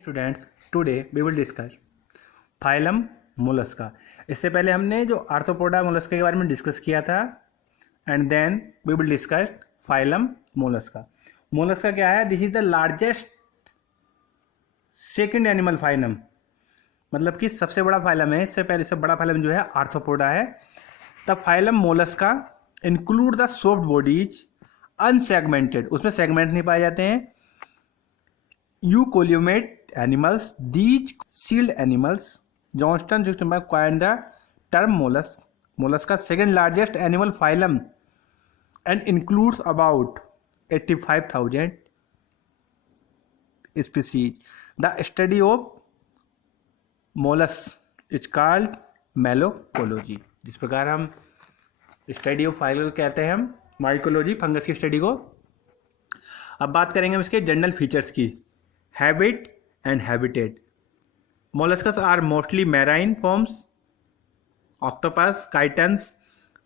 Students, today we will discuss phylum Mollusca. इससे पहले हमने जो आर्थ्रोपोडा मोलस्का के बारे में डिस्कस किया था and then we will discuss phylum Mollusca. Mollusca क्या है? This is the largest second animal phylum, मतलब कि सबसे बड़ा फाइलम है। इससे पहले सबसे बड़ा फाइलम जो है आर्थ्रोपोडा है। The phylum Mollusca include the soft bodies unsegmented, उसमें सेगमेंट नहीं पाए जाते हैं। यूकोलियोमेट animals, these sealed animals, Johnston coined the term mollusk. Mollusca second largest animal phylum and includes about 85,000 species. The study of mollusks is called malacology. जिस प्रकार हम study of phylum कहते हैं हम माइकोलॉजी, फंगस की स्टडी को। अब बात करेंगे हम इसके जनरल फीचर्स की। Habit and habitat. Molluscs are mostly marine forms, octopus, chitons,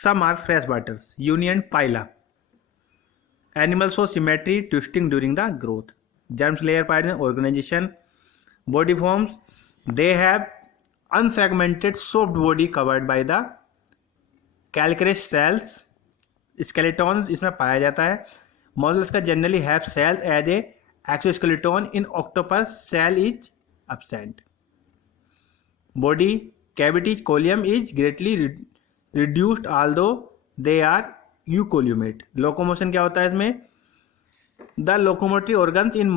some are freshwaters, union phyla. Animals show symmetry, twisting during the growth. Germs layer part in organization. Body forms, they have unsegmented soft body covered by the calcareous cells. Skeletons इसमें पाया जाता है। Molluscs generally have cells as a exoskeleton. In octopus, cell is absent. Body cavity coleum is greatly reduced although they are eucolimate. Locomotion क्या होता है इसमें? The locomotory organs in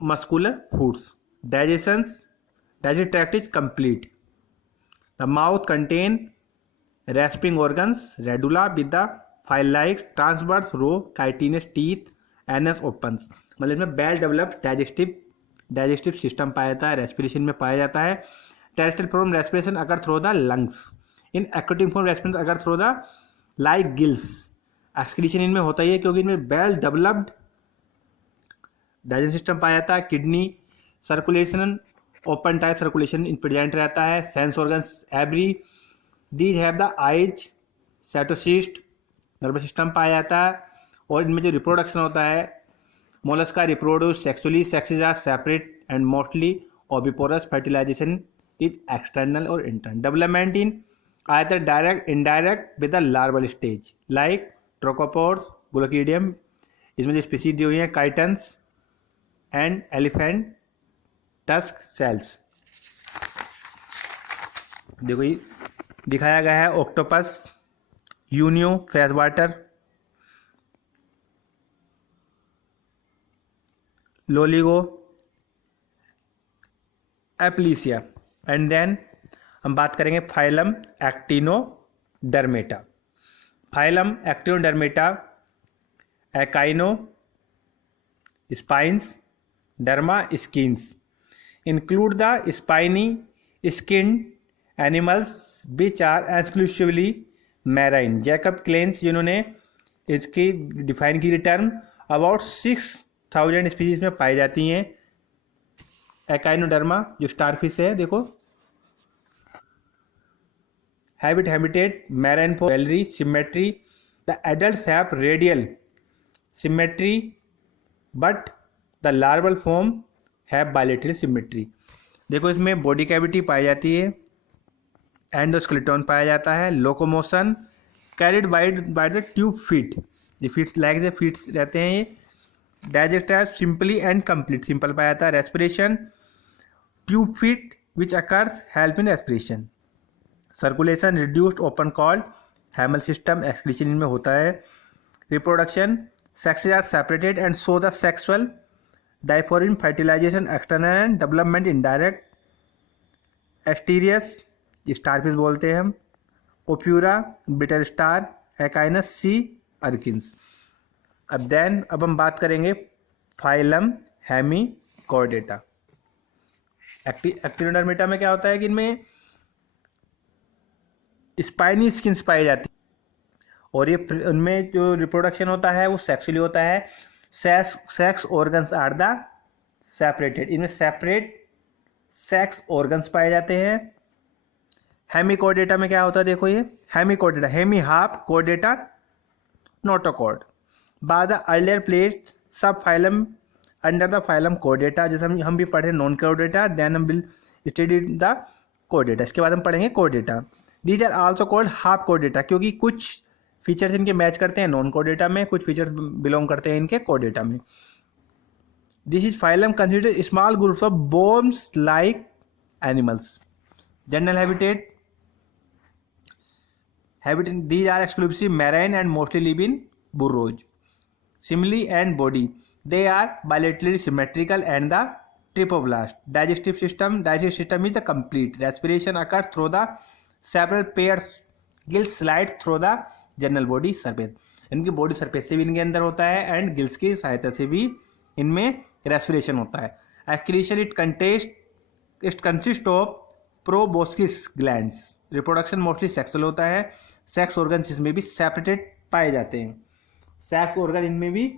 muscular foods. Digestive tract is complete. The mouth contain rasping organs, radula with the file-like transverse row chitinous teeth. Anus opens. मतलब इसमें well developed digestive system पाया जाता है। Respiration में पाया जाता है। Terrestrial form respiration occur through the lungs. In aquatic form respiration occur through the like gills. Excretion इनमें होता ही है क्योंकि इनमें वेल डेवलप्ड डाइजेशन सिस्टम पाया जाता है। Kidney circulation open type circulation इन प्रेजेंट रहता है। Sense organs every these have the eyes statocyst nervous system पाया जाता है। और इनमें जो रिप्रोडक्शन होता है, Mollusca reproduce sexually, sexes are separate and mostly oviparous. Fertilisation is external और internal. Development in either direct indirect with the larval stage like trochophores, glochidium. इसमें जो स्पीसीज दी हुई हैं chitons and elephant tusk shells. देखो ये दिखाया गया है octopus, Unio fresh water, Loligo, Aplysia. And then हम बात करेंगे phylum Echinodermata. Phylum Echinodermata echino spines, derma skins. Include the spiny skin animals which are exclusively marine. Jacob Klein जिन्होंने इसकी डिफाइन की टर्म अबाउट 6,000 स्पीसीज में पाई जाती हैं। एकाइनोडर्मा जो स्टारफिश है, देखो habitat marine for gallery symmetry. The adults have radial symmetry but the larval form have bilateral symmetry. देखो इसमें बॉडी कैविटी पाई जाती है, एंडोस्केलेटन पाया जाता है। Locomotion carried by the tube feet, ये फीट्स लाइक से फीट्स रहते हैं ये। Digest simply and complete, simple पाया जाता है। Respiration tube feet which occurs help in respiration. Circulation reduced open called haemal system, excretion इनमें होता है। Reproduction sexes are separated and show the sexual dimorphism. Fertilisation external and development indirect. Asterias starfish बोलते हैं हम। Ophiura, brittle star, Echinus sea urchins. अब हम बात करेंगे फाइलम हेमिकॉर्डेटा। एक्टिनोडर्मेटा में क्या होता है कि इनमें स्पाइनी स्किन्स पाई जाती है और ये उनमें जो रिप्रोडक्शन होता है वो सेक्सुअली होता है। Sex organs are the separated, इनमें सेपरेट सेक्स ऑर्गन्स पाए जाते हैं। हेमिकॉर्डेटा में क्या होता है? देखो ये Hemichordata, Hemy half Chordata notochord. By the earlier placed subphylum under the phylum कोडेटा, जैसे हम भी पढ़े नॉन कोडेटा, देन हम विल स्टडी द कोडेटा, इसके बाद हम पढ़ेंगे कोडेटा। These are also called half कोडेटा, क्योंकि कुछ फीचर्स इनके मैच करते हैं नॉन कोडेटा में, कुछ फीचर्स बिलोंग करते हैं इनके कोडेटा में। This is phylum consider small groups of worms like animals. General habitat these are exclusively marine and mostly live in burrows. Simile and body, they are bilaterally symmetrical and the trypoblast. Digestive system is the complete. Respiration occurs through the several pairs. Gills slide through the general body surface. इनकी body surface से भी इनके अंदर होता है and gills की सहायता से भी इनमें रेस्पिरेशन होता है। Excretion it consist of proboscis glands. Reproduction mostly sexual होता है। सेक्स ऑर्गन्स इसमें भी सेपरेटेड पाए जाते हैं, सेक्स ऑर्गन इनमें भी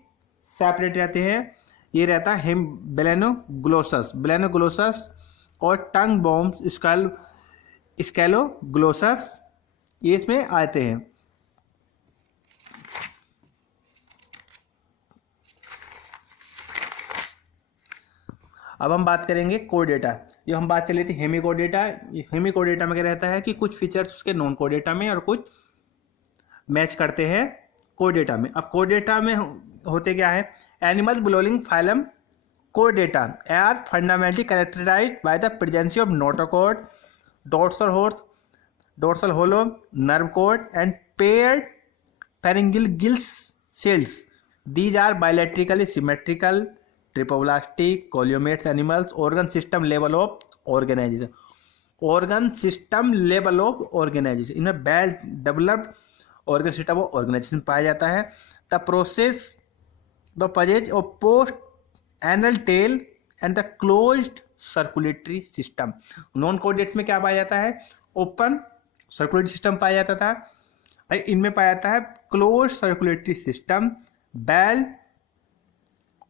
सेपरेट रहते हैं। ये रहता है ब्लेनोग्लोसस और टंग बॉम्ब स्कैलोग्लोसस, ये इसमें आते हैं। अब हम बात करेंगे कोडेटा। ये हम बात चली थी हेमिकोडेटा। हेमिकोडेटा में क्या रहता है कि कुछ फीचर्स उसके नॉन कोडेटा में और कुछ मैच करते हैं कोडेटा में। अब कोडेटा में होते क्या है, एनिमल्स बिलोंगिंग फाइलम कोडेटा are fundamentally characterised by the presence of notochord, dorsal hollow, nerve cord and paired pharyngeal gills cells. These are bilaterally symmetrical, triploblastic, coelomates animals. Organ system level of organisation, organ system level of organisation, इनमें well developed organ system of organisation पाया जाता है। The process the possess of post anal tail and the closed circulatory system. Non chordates में क्या पाया जाता है, open circulatory system पाया जाता था, इनमें पाया जाता है closed circulatory system, well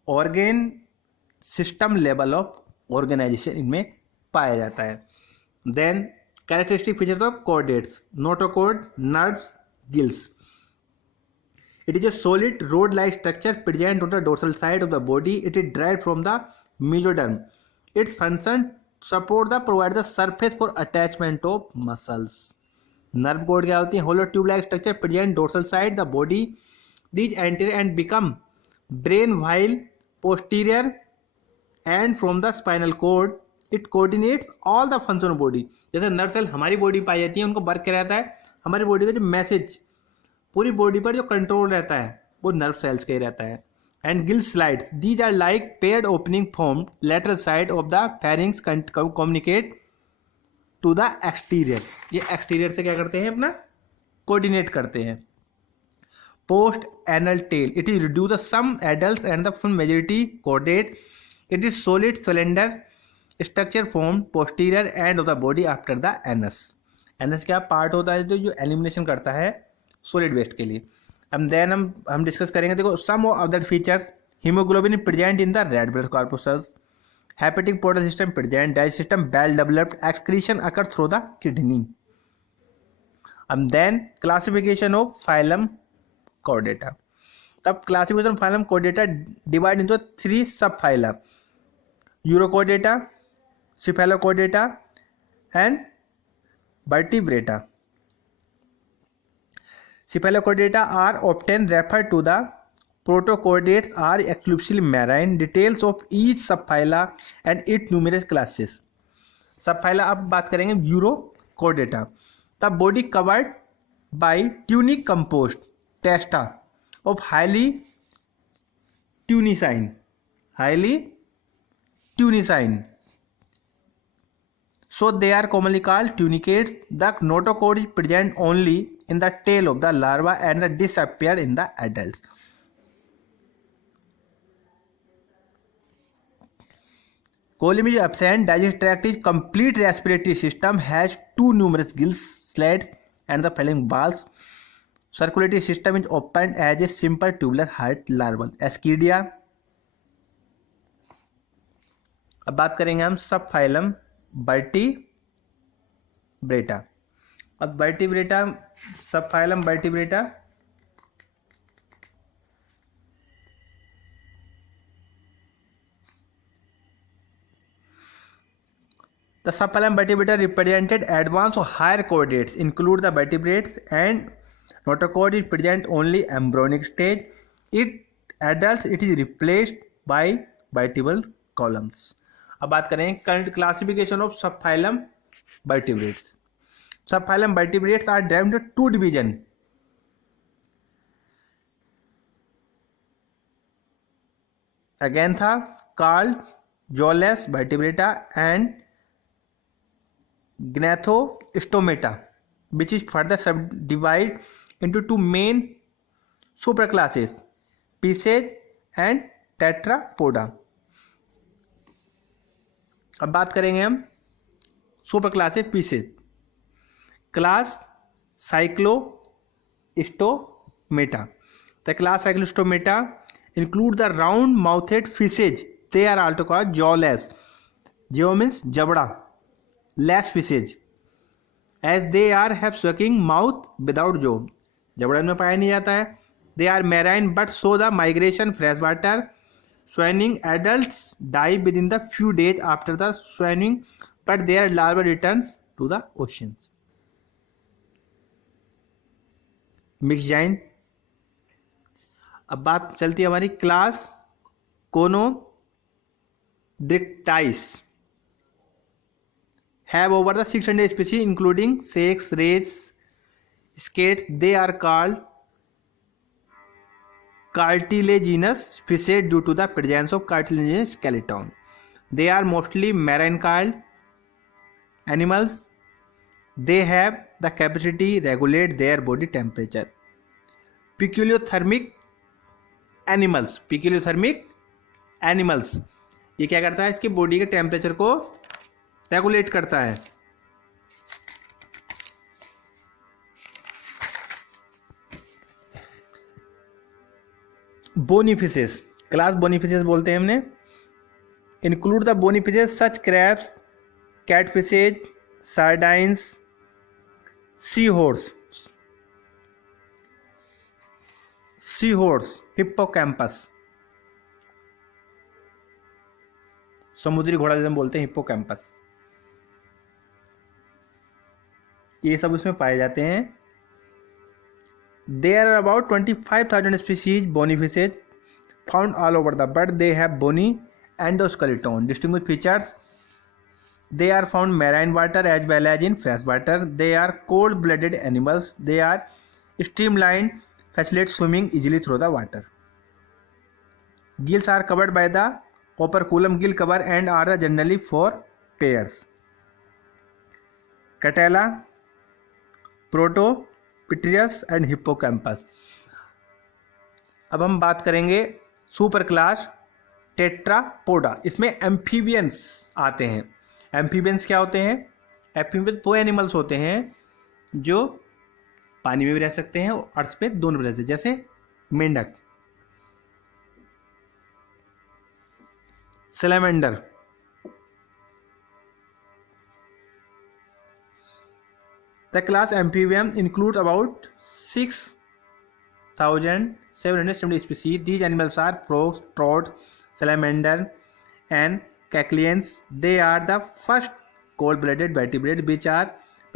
organ system level of organisation इनमें पाया जाता है। Then characteristic features of chordates, notochord, nerves, gills. It is a solid rod-like structure present on the dorsal side of the body. It is derived from the mesoderm. Its function provide the surface for attachment of muscles. Nerve cord क्या होती है, hollow tube-like structure present dorsal side the body. These anterior and become brain while posterior and from the spinal cord. It coordinates all the function of body. जैसे nerve cell हमारी body पाई जाती है, उनको work क्या रहता है, हमारी body का जो मैसेज पूरी बॉडी पर जो कंट्रोल रहता है वो नर्व सेल्स का ही रहता है। And gill slide, these are like paired opening form lateral side of the pharynx communicate to the exterior. ये एक्सटीरियर से क्या करते हैं, अपना कोऑर्डिनेट करते हैं। Post anal tail, it is reduce the some adult and the full majority कोडेट। It is solid cylinder structure form posterior end of the body after the anus. Anus क्या पार्ट होता है जो एलिमिनेशन करता है solid waste के लिए। अब देन हम डिस्कस करेंगे, देखो some other features, haemoglobin present in the red blood corpuscles, hepatic portal system present, digest system well developed, excretion occur through the kidney. अब then classification of phylum Chordata. तब classification of phylum Chordata divide into 3 sub phylum, Urochordata, Cephalochordata and Vertebrata. Cephalochordata are often referred to the protochordates are exclusively marine. Details of each subphyla and its numerous classes. Subphyla अब बात करेंगे Urochordata. तब body covered by tunic composed testa of highly tunicin, so they are commonly called tunicates. The notochord is present only in the tail of the larva and disappear in the adults. Column is absent. Digestive tract is complete. Respiratory system has 2 numerous gills, slits and the phylling valves. Circulatory system is opened as a simple tubular heart larval. Ascidia. अब बात करेंगे हम सब phylum vertebrata. अब vertebrata, सब phylum vertebrata The subphylum Vertebrata represented advanced or higher chordates include the vertebrates and notochord is present only embryonic stage. It is replaced by vertebral columns. अब बात करें current classification of subphylum vertebrates. Subphylum vertebrates are divided into two divisions. Again called jawless vertebrata and Gnathostomata, which is further subdivided into two main superclasses, Pisces and Tetrapoda. अब बात करेंगे हम super classes pieces. Class Cyclostomata. The class Cyclostomata include the round-mouthed fishes. They are also called jawless. Jaw means jabda. Less fishes, as they are have sucking mouth without jaw. जबड़ा में पाया नहीं जाता है. They are marine but show the migration freshwater swimming. Adults die within the few days after the swimming, but their larva returns to the oceans. Mixed giant. अब बात चलती है हमारी class कोनोड्रिक्टाइस. Have over the 600 species including snakes, rays, skates. They are called cartilaginous fishes due to the presence of cartilaginous skeleton. They are mostly marine called animals. They have the capacity to regulate their body temperature. Picoliothermic animals. Picoliothermic animals. ये क्या करता है? इसकी body के temperature को regulate करता है. बोनीफिशेस. Class बोनीफिशेस बोलते हैं हमने. Include the bony fishes such crabs, catfishes, sardines, sea horse, hippocampus. समुद्री घोड़ा जिसे हम बोलते हैं हिप्पोकैम्पस. ये सब उसमें पाए जाते हैं. There are about 25,000 species bony fishes found all over the world. They have bony endoskeleton. Distinguished features: they are found marine water as well as in fresh water. They are cold-blooded animals. They are streamlined, facilitate swimming easily through the water. Gills are covered by the operculum gill cover and are generally 4 pairs. Catella, Protopterygius and Hippocampus. अब हम बात करेंगे super class Tetrapoda. इसमें amphibians आते हैं. Amphibians क्या होते हैं? एम्फीबियंस वो एनिमल्स होते हैं जो पानी में भी रह सकते हैं और अर्थ पे दोनों रह सकते हैं, जैसे मेंढक, salamander. The class Amphibian includes about 6,770 species. These animals are frogs, trout, salamander, and caecilians. They are the first cold-blooded vertebrates which are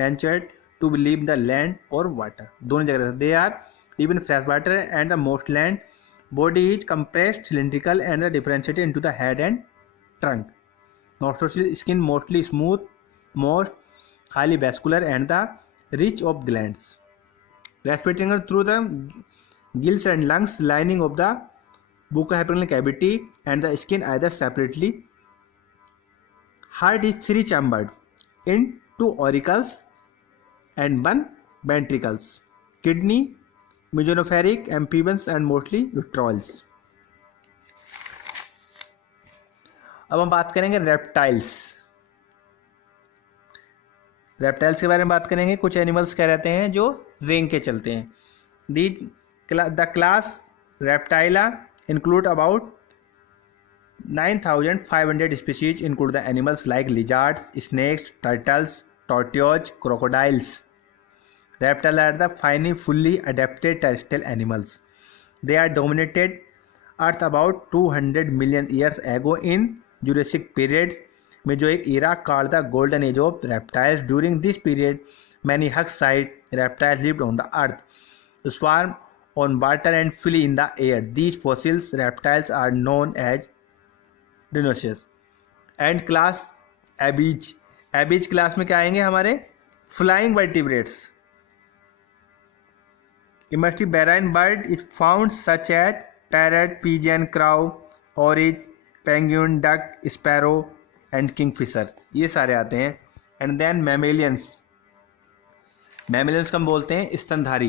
ventured to live the land or water. दोनों जगह. They are live in fresh water and the most land. Body is compressed, cylindrical, and differentiated into the head and trunk. Nostril skin mostly smooth, most highly vascular, and the rich of glands. Respirating through the gills and lungs lining of the buccohypoglossal cavity and the skin either separately. Heart is 3 chambered in 2 auricles and 1 ventricles. Kidney, mesonophoric, amphibians and mostly vitrioles. अब हम बात करेंगे reptiles. Reptiles के बारे में बात करेंगे. कुछ एनिमल्स क्या रहते हैं जो रेंग के चलते हैं. The class Reptilia include about 9,500 species. Include the animals like lizards, snakes, turtles, tortoise, crocodiles. Reptile are the finally fully adapted terrestrial animals. They are dominated Earth about 200 million years ago in Jurassic period. में जो एक era called the golden age of reptiles. During this period many hawk-side reptiles lived on the earth, swarm on water and flee in the air. These fossils reptiles are known as dinosaurs. And class Abies. Abies class में क्या आएंगे हमारे? Flying vertebrates. Emastivirine bird is found such as parrot, pigeon, crow, oryx, penguin, duck, sparrow and kingfisher. ये सारे आते हैं. And then mammalians. मैमेलियंस को हम बोलते हैं स्तनधारी.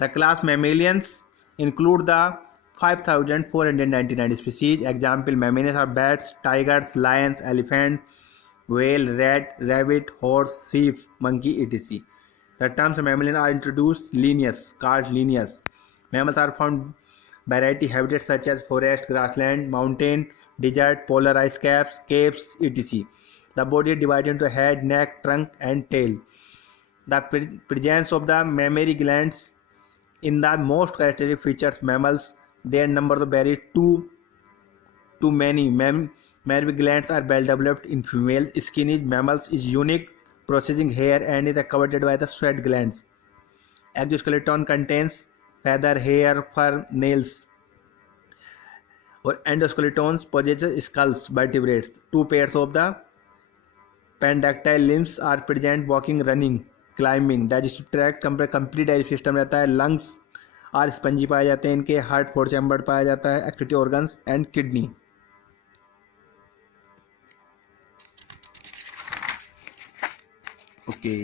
The class mammalians include the 5499 species. Example mammalians are bats, tigers, lions, elephant, whale, rat, rabbit, horse, sheep, monkey, etc. The terms mammalian are introduced called Linnaeus. Mammals are found variety habitats such as forest, grassland, mountain, desert, polar ice caps, caves, etc. The body is divided into head, neck, trunk, and tail. The presence of the mammary glands in the most characteristic features mammals. Their number varies too many. Mammary glands are well developed in female. Skin is mammals is unique, processing hair and is covered by the sweat glands. Exoskeleton contains feather, hair, fur, nails. Or endoskeletons possesses skulls, vertebrates. Two pairs of the pandactyl limbs are present. Walking, running, climbing. Digestive tract complete digestive system रहता है. Lungs are spongy पाए जाते हैं इनके. Heart 4 chamber पाया जाता है. Excretory organs and kidney. Okay.